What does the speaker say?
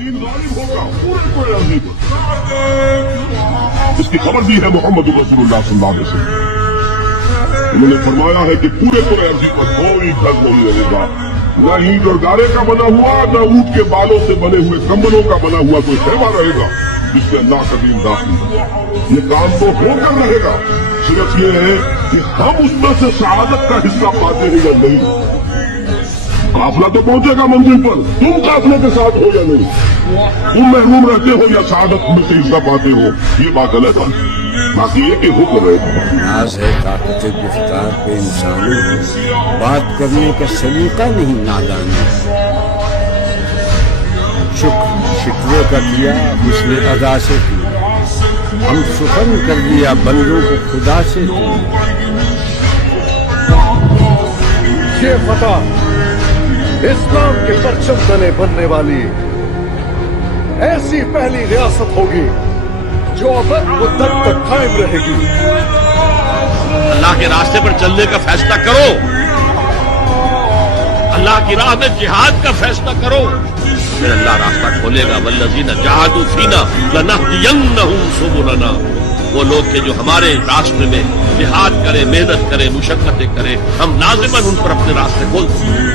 دین غالب ہوگا پورے کوئے عرضی پر. اس کی خبر دی ہے محمد رسول اللہ صلی اللہ علیہ وسلم. انہوں نے فرمایا ہے کہ پورے کوئے عرضی پر کوئی گھر نہیں رہے گا، نہ اینٹ اور گارے کا بنا ہوا، نہ اونٹ کے بالوں سے بنے ہوئے کمبلوں کا بنا ہوا کوئی خیمہ رہے گا جس میں اللہ کا دین داخل ہے. یہ کام تو ہو کر رہے گا، صرف یہ ہے کہ ہم اس میں سے سعادت کا حصہ پاتے ہیں یا نہیں. قافلہ تو پہنچے گا منزل پر، تم قافلے کے ساتھ ہو یا نہیں، تم محروم رہتے ہو یا سعادت میں سے حصہ پاتے ہو، یہ بات الگ ہے. باقی یہ کہ حکم ہے. ناز ہے طاقت گفتار پہ انسانوں کو، بات کرنے کا سلیقہ نہیں نادانی. شکر شکوے کا کیا حسن ادا سے کیا، ہم سخن کر لیا بندوں کو خدا سے کیا. یہ فتح اسلام کے پرچم تلے بننے والی ایسی پہلی ریاست ہوگی جو ابد مدت تک قائم رہے گی. اللہ کے راستے پر چلنے کا فیصلہ کرو، اللہ کی راہ میں جہاد کا فیصلہ کرو، پھر اللہ راستہ کھولے گا. والذین جاہدوا فینا لنہدینہم سبلنا. وہ لوگ کہ جو ہمارے راستے میں جہاد کرے، محنت کرے، مشقتیں کرے، ہم لازماً ان پر اپنے راستے کھولتے ہیں.